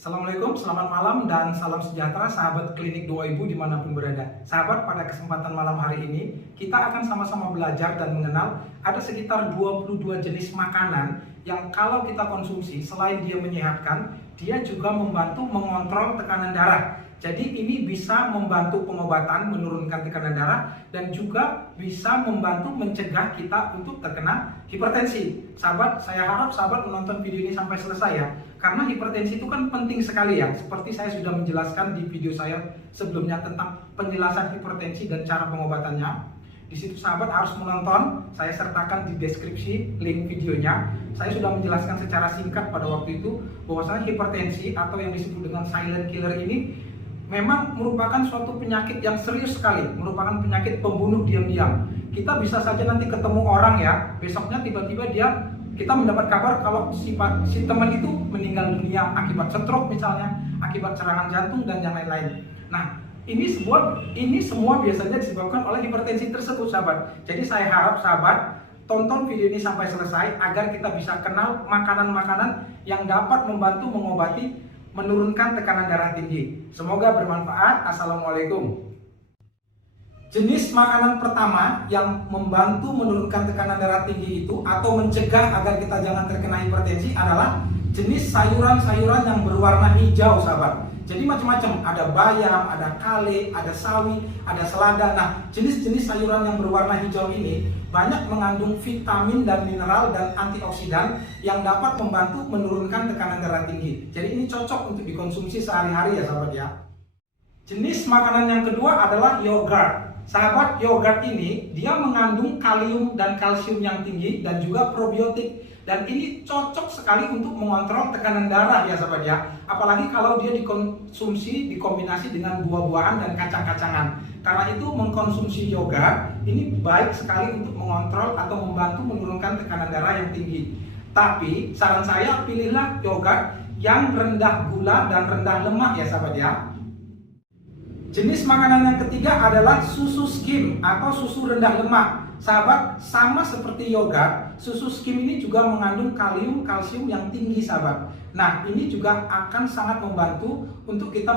Assalamualaikum, selamat malam dan salam sejahtera sahabat klinik doa ibu dimanapun berada. Sahabat, pada kesempatan malam hari ini kita akan sama-sama belajar dan mengenal ada sekitar 22 jenis makanan yang kalau kita konsumsi selain dia menyehatkan, dia juga membantu mengontrol tekanan darah. Jadi ini bisa membantu pengobatan, menurunkan tekanan darah, dan juga bisa membantu mencegah kita untuk terkena hipertensi. Sahabat, saya harap sahabat menonton video ini sampai selesai ya. Karena hipertensi itu kan penting sekali ya. Seperti saya sudah menjelaskan di video saya sebelumnya tentang penjelasan hipertensi dan cara pengobatannya. Di situ sahabat harus menonton, saya sertakan di deskripsi link videonya. Saya sudah menjelaskan secara singkat pada waktu itu bahwasanya hipertensi atau yang disebut dengan silent killer ini memang merupakan suatu penyakit yang serius sekali, merupakan penyakit pembunuh diam-diam. Kita bisa saja nanti ketemu orang ya, besoknya tiba-tiba kita mendapat kabar kalau si teman itu meninggal dunia akibat stroke misalnya, akibat serangan jantung dan yang lain-lain. Nah, ini semua biasanya disebabkan oleh hipertensi tersebut, sahabat. Jadi saya harap sahabat tonton video ini sampai selesai agar kita bisa kenal makanan-makanan yang dapat membantu mengobati menurunkan tekanan darah tinggi. Semoga bermanfaat. Assalamualaikum. Jenis makanan pertama yang membantu menurunkan tekanan darah tinggi itu atau mencegah agar kita jangan terkena hipertensi adalah jenis sayuran-sayuran yang berwarna hijau, sahabat. Jadi macam-macam, ada bayam, ada kale, ada sawi, ada selada. Nah, jenis-jenis sayuran yang berwarna hijau ini banyak mengandung vitamin dan mineral dan antioksidan yang dapat membantu menurunkan tekanan darah tinggi. Jadi ini cocok untuk dikonsumsi sehari-hari ya sahabat ya. Jenis makanan yang kedua adalah yogurt. Sahabat, yogurt ini dia mengandung kalium dan kalsium yang tinggi dan juga probiotik. Dan ini cocok sekali untuk mengontrol tekanan darah ya sahabat ya. Apalagi kalau dia dikonsumsi dikombinasi dengan buah-buahan dan kacang-kacangan. Karena itu mengkonsumsi yogurt ini baik sekali untuk mengontrol atau membantu menurunkan tekanan darah yang tinggi. Tapi saran saya pilihlah yogurt yang rendah gula dan rendah lemak ya sahabat ya. Jenis makanan yang ketiga adalah susu skim atau susu rendah lemak. Sahabat, sama seperti yogurt, susu skim ini juga mengandung kalium, kalsium yang tinggi sahabat. Nah, ini juga akan sangat membantu untuk kita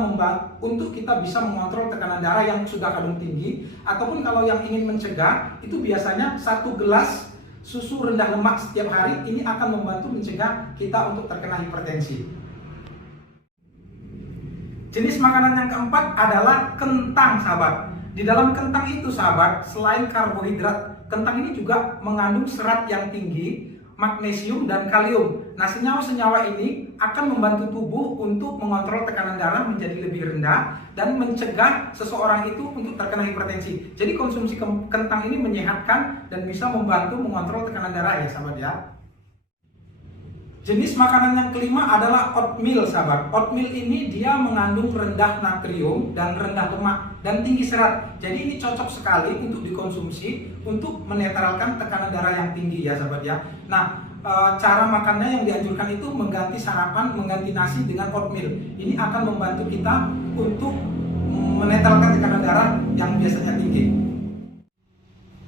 bisa mengontrol tekanan darah yang sudah kadung tinggi. Ataupun kalau yang ingin mencegah, itu biasanya 1 gelas susu rendah lemak setiap hari. Ini akan membantu mencegah kita untuk terkena hipertensi. Jenis makanan yang keempat adalah kentang sahabat. Di dalam kentang itu sahabat, selain karbohidrat, kentang ini juga mengandung serat yang tinggi, magnesium dan kalium. Nah, senyawa-senyawa ini akan membantu tubuh untuk mengontrol tekanan darah menjadi lebih rendah dan mencegah seseorang itu untuk terkena hipertensi. Jadi konsumsi kentang ini menyehatkan dan bisa membantu mengontrol tekanan darah ya sahabat ya. Jenis makanan yang kelima adalah oatmeal sahabat. Oatmeal ini dia mengandung rendah natrium dan rendah lemak dan tinggi serat. Jadi ini cocok sekali untuk dikonsumsi untuk menetralkan tekanan darah yang tinggi ya sahabat ya. Nah, cara makannya yang dianjurkan itu mengganti sarapan, mengganti nasi dengan oatmeal. Ini akan membantu kita untuk menetralkan tekanan darah yang biasanya tinggi.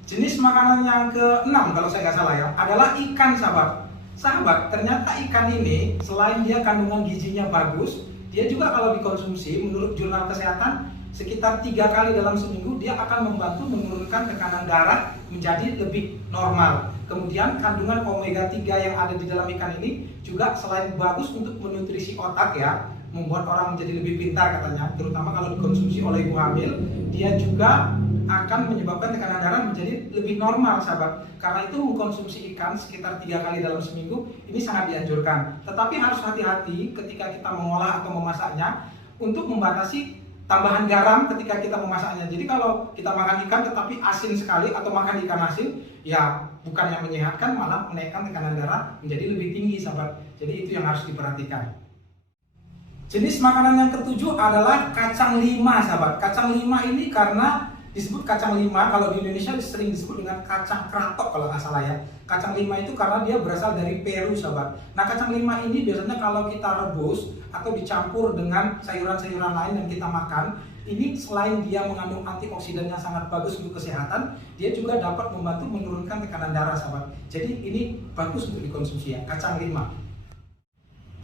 Jenis makanan yang keenam kalau saya nggak salah ya adalah ikan sahabat. Sahabat, ternyata ikan ini selain dia kandungan gizinya bagus, dia juga kalau dikonsumsi menurut jurnal kesehatan sekitar 3 kali dalam seminggu dia akan membantu menurunkan tekanan darah menjadi lebih normal. Kemudian kandungan omega 3 yang ada di dalam ikan ini juga selain bagus untuk menutrisi otak ya, membuat orang menjadi lebih pintar katanya, terutama kalau dikonsumsi oleh ibu hamil, dia juga akan menyebabkan tekanan darah menjadi lebih normal sahabat. Karena itu mengkonsumsi ikan sekitar 3 kali dalam seminggu ini sangat dianjurkan. Tetapi harus hati-hati ketika kita mengolah atau memasaknya untuk membatasi tambahan garam ketika kita memasaknya. Jadi kalau kita makan ikan tetapi asin sekali atau makan ikan asin, ya bukan yang menyehatkan malah menaikkan tekanan darah menjadi lebih tinggi sahabat. Jadi itu yang harus diperhatikan. Jenis makanan yang ketujuh adalah kacang lima sahabat. Kacang lima ini karena disebut kacang lima, kalau di Indonesia sering disebut dengan kacang kratok kalau nggak salah ya. Kacang lima itu karena dia berasal dari Peru sahabat. Nah, kacang lima ini biasanya kalau kita rebus atau dicampur dengan sayuran-sayuran lain yang kita makan, ini selain dia mengandung antioksidan yang sangat bagus untuk kesehatan, dia juga dapat membantu menurunkan tekanan darah sahabat. Jadi ini bagus untuk dikonsumsi ya, kacang lima.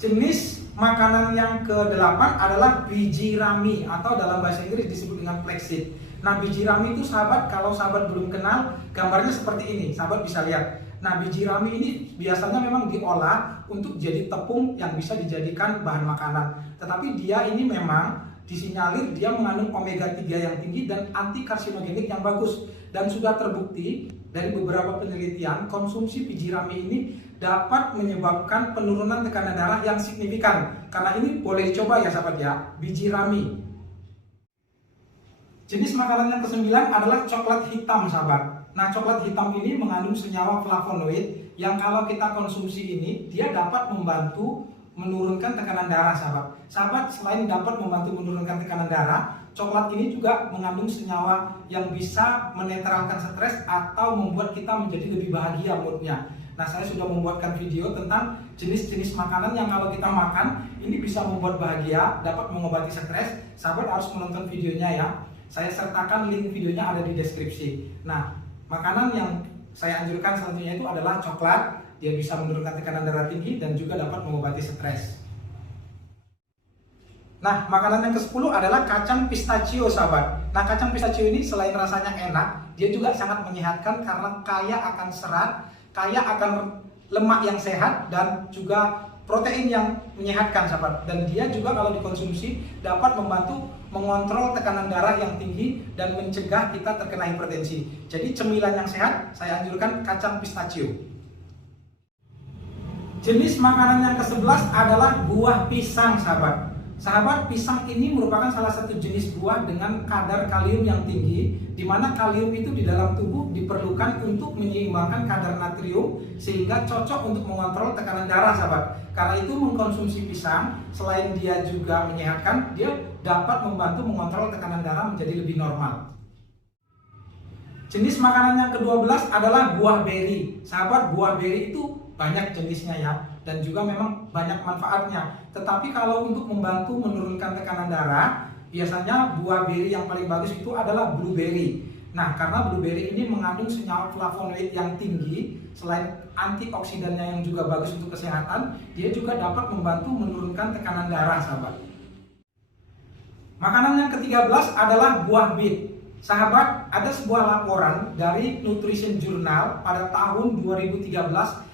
Jenis makanan yang ke-8 adalah biji rami atau dalam bahasa Inggris disebut dengan flaxseed. Nah, biji rami itu sahabat, kalau sahabat belum kenal, gambarnya seperti ini, sahabat bisa lihat. Nah, biji rami ini biasanya memang diolah untuk jadi tepung yang bisa dijadikan bahan makanan. Tetapi dia ini memang disinyalir dia mengandung omega 3 yang tinggi dan anti karsinogenik yang bagus. Dan sudah terbukti dari beberapa penelitian, konsumsi biji rami ini dapat menyebabkan penurunan tekanan darah yang signifikan. Karena ini boleh dicoba ya sahabat ya, biji rami. Jenis makanan yang ke-9 adalah coklat hitam sahabat. Nah, coklat hitam ini mengandung senyawa flavonoid yang kalau kita konsumsi ini, dia dapat membantu menurunkan tekanan darah sahabat. Sahabat, selain dapat membantu menurunkan tekanan darah, coklat ini juga mengandung senyawa yang bisa menetralkan stres atau membuat kita menjadi lebih bahagia moodnya. Nah, saya sudah membuatkan video tentang jenis-jenis makanan yang kalau kita makan, ini bisa membuat bahagia, dapat mengobati stres. Sahabat harus menonton videonya ya. Saya sertakan link videonya ada di deskripsi. Nah, makanan yang saya anjurkan selanjutnya itu adalah coklat. Dia bisa menurunkan tekanan darah tinggi dan juga dapat mengobati stres. Nah, makanan yang ke-10 adalah kacang pistachio sahabat. Nah, kacang pistachio ini selain rasanya enak, dia juga sangat menyehatkan karena kaya akan serat, kaya akan lemak yang sehat dan juga protein yang menyehatkan sahabat. Dan dia juga kalau dikonsumsi dapat membantu mengontrol tekanan darah yang tinggi dan mencegah kita terkena hipertensi. Jadi cemilan yang sehat saya anjurkan kacang pistachio. Jenis makanan yang ke-11 adalah buah pisang sahabat. Sahabat, pisang ini merupakan salah satu jenis buah dengan kadar kalium yang tinggi, di mana kalium itu di dalam tubuh diperlukan untuk menyeimbangkan kadar natrium sehingga cocok untuk mengontrol tekanan darah sahabat. Karena itu mengkonsumsi pisang selain dia juga menyehatkan, dia dapat membantu mengontrol tekanan darah menjadi lebih normal. Jenis makanan yang ke-12 adalah buah beri. Sahabat, buah beri itu banyak jenisnya ya, dan juga memang banyak manfaatnya. Tetapi kalau untuk membantu menurunkan tekanan darah, biasanya buah beri yang paling bagus itu adalah blueberry. Nah, karena blueberry ini mengandung senyawa flavonoid yang tinggi, selain antioksidannya yang juga bagus untuk kesehatan, dia juga dapat membantu menurunkan tekanan darah sahabat. Makanan yang ke-13 adalah buah beet. Sahabat, ada sebuah laporan dari Nutrition Journal pada tahun 2013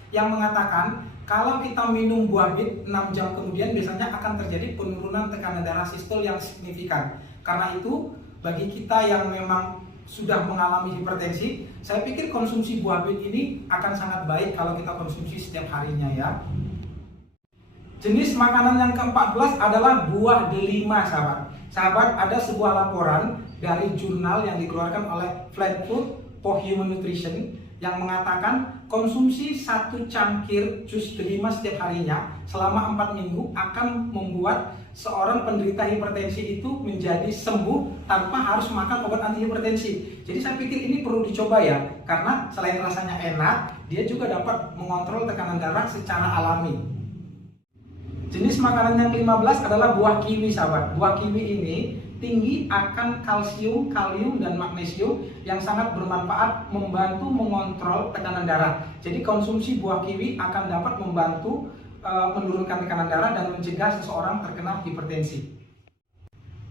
yang mengatakan kalau kita minum buah beet 6 jam kemudian biasanya akan terjadi penurunan tekanan darah sistol yang signifikan. Karena itu bagi kita yang memang sudah mengalami hipertensi, saya pikir konsumsi buah beet ini akan sangat baik kalau kita konsumsi setiap harinya ya. Jenis makanan yang ke-14 adalah buah delima sahabat. Sahabat, ada sebuah laporan dari jurnal yang dikeluarkan oleh Flat Food for Human Nutrition yang mengatakan konsumsi 1 cangkir jus delima setiap harinya selama 4 minggu akan membuat seorang penderita hipertensi itu menjadi sembuh tanpa harus makan obat anti hipertensi. Jadi saya pikir ini perlu dicoba ya, karena selain rasanya enak, dia juga dapat mengontrol tekanan darah secara alami. Jenis makanan yang ke-15 adalah buah kiwi sahabat. Buah kiwi ini tinggi akan kalsium, kalium, dan magnesium yang sangat bermanfaat membantu mengontrol tekanan darah. Jadi konsumsi buah kiwi akan dapat membantu menurunkan tekanan darah dan mencegah seseorang terkena hipertensi.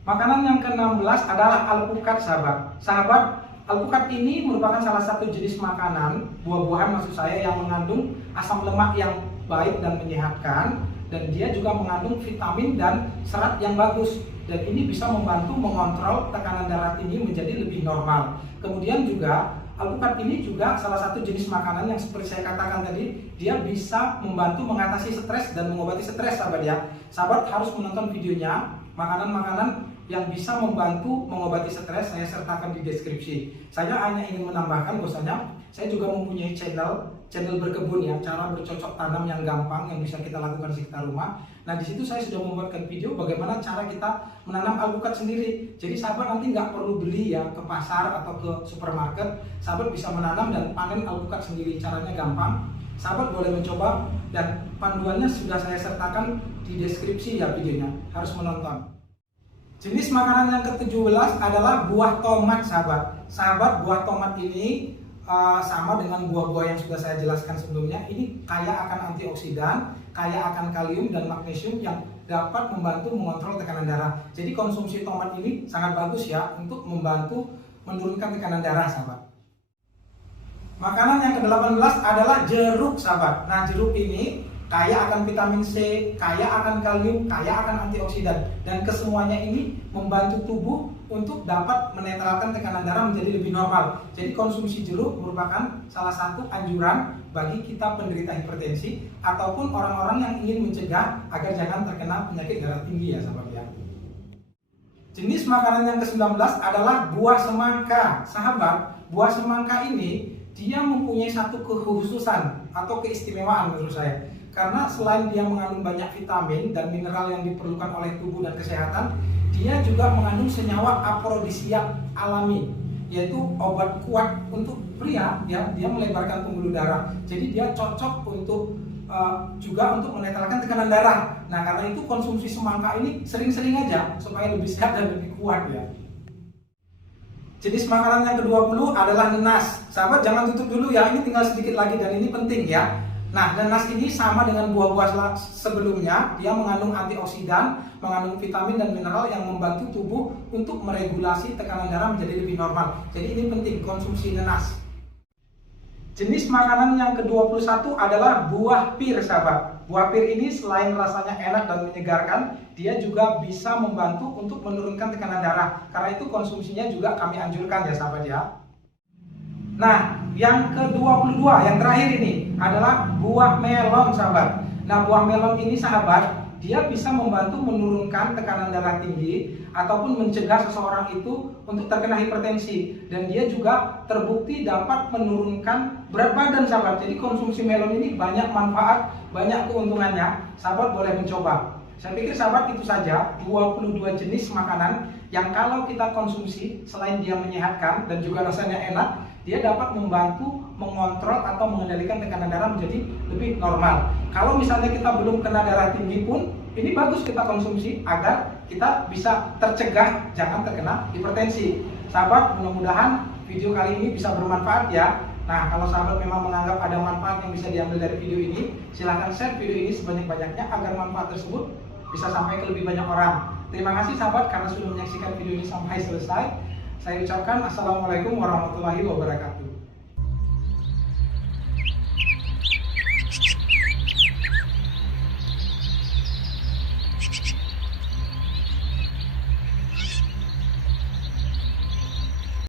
Makanan yang ke-16 adalah alpukat sahabat. Sahabat, alpukat ini merupakan salah satu jenis makanan, buah-buahan maksud saya, yang mengandung asam lemak yang baik dan menyehatkan, dan dia juga mengandung vitamin dan serat yang bagus. Dan ini bisa membantu mengontrol tekanan darah tinggi menjadi lebih normal. Kemudian juga alpukat ini juga salah satu jenis makanan yang seperti saya katakan tadi, dia bisa membantu mengatasi stres dan mengobati stres sahabat ya. Sahabat harus menonton videonya. Makanan-makanan yang bisa membantu mengobati stres saya sertakan di deskripsi. Saya hanya ingin menambahkan bahwasanya saya juga mempunyai channel berkebun ya, cara bercocok tanam yang gampang yang bisa kita lakukan di sekitar rumah. Nah, di situ saya sudah membuatkan video bagaimana cara kita menanam alpukat sendiri. Jadi sahabat nanti nggak perlu beli ya ke pasar atau ke supermarket. Sahabat bisa menanam dan panen alpukat sendiri. Caranya gampang. Sahabat boleh mencoba dan panduannya sudah saya sertakan di deskripsi ya videonya. Harus menonton. Jenis makanan yang ke-17 adalah buah tomat sahabat. Sahabat, buah tomat ini sama dengan buah-buah yang sudah saya jelaskan sebelumnya. Ini kaya akan antioksidan, kaya akan kalium dan magnesium yang dapat membantu mengontrol tekanan darah. Jadi konsumsi tomat ini sangat bagus ya untuk membantu menurunkan tekanan darah, sahabat. Makanan yang ke-18 adalah jeruk, sahabat. Nah, jeruk ini kaya akan vitamin C, kaya akan kalium, kaya akan antioksidan, dan kesemuanya ini membantu tubuh untuk dapat menetralkan tekanan darah menjadi lebih normal. Jadi konsumsi jeruk merupakan salah satu anjuran bagi kita penderita hipertensi ataupun orang-orang yang ingin mencegah agar jangan terkena penyakit darah tinggi ya, sahabat ya. Jenis makanan yang ke-19 adalah buah semangka. Sahabat, buah semangka ini dia mempunyai satu kekhususan atau keistimewaan menurut saya. Karena selain dia mengandung banyak vitamin dan mineral yang diperlukan oleh tubuh dan kesehatan, dia juga mengandung senyawa afrodisiak alami, yaitu obat kuat untuk pria ya, dia melebarkan pembuluh darah. Jadi dia cocok untuk juga untuk menetralkan tekanan darah. Nah, karena itu konsumsi semangka ini sering-sering aja supaya lebih sehat dan lebih kuat ya. Jenis makanan yang ke-20 adalah nanas. Sahabat jangan tutup dulu ya, ini tinggal sedikit lagi dan ini penting ya. Nah, nanas ini sama dengan buah-buah sebelumnya, dia mengandung antioksidan, mengandung vitamin dan mineral yang membantu tubuh untuk meregulasi tekanan darah menjadi lebih normal. Jadi ini penting konsumsi nanas. Jenis makanan yang ke-21 adalah buah pir, sahabat. Buah pir ini selain rasanya enak dan menyegarkan, dia juga bisa membantu untuk menurunkan tekanan darah. Karena itu konsumsinya juga kami anjurkan ya, sahabat ya. Nah, yang ke-22, yang terakhir ini adalah buah melon, sahabat. Nah, buah melon ini, sahabat, dia bisa membantu menurunkan tekanan darah tinggi ataupun mencegah seseorang itu untuk terkena hipertensi, dan dia juga terbukti dapat menurunkan berat badan, sahabat. Jadi konsumsi melon ini banyak manfaat, banyak keuntungannya. Sahabat boleh mencoba. Saya pikir sahabat itu saja 22 jenis makanan yang kalau kita konsumsi selain dia menyehatkan dan juga rasanya enak, dia dapat membantu mengontrol atau mengendalikan tekanan darah menjadi lebih normal. Kalau misalnya kita belum kena darah tinggi pun, ini bagus kita konsumsi agar kita bisa tercegah jangan terkena hipertensi. Sahabat, mudah-mudahan video kali ini bisa bermanfaat ya. Nah, kalau sahabat memang menganggap ada manfaat yang bisa diambil dari video ini, silahkan share video ini sebanyak-banyaknya agar manfaat tersebut bisa sampai ke lebih banyak orang. Terima kasih sahabat karena sudah menyaksikan video ini sampai selesai. Saya ucapkan Assalamualaikum warahmatullahi wabarakatuh.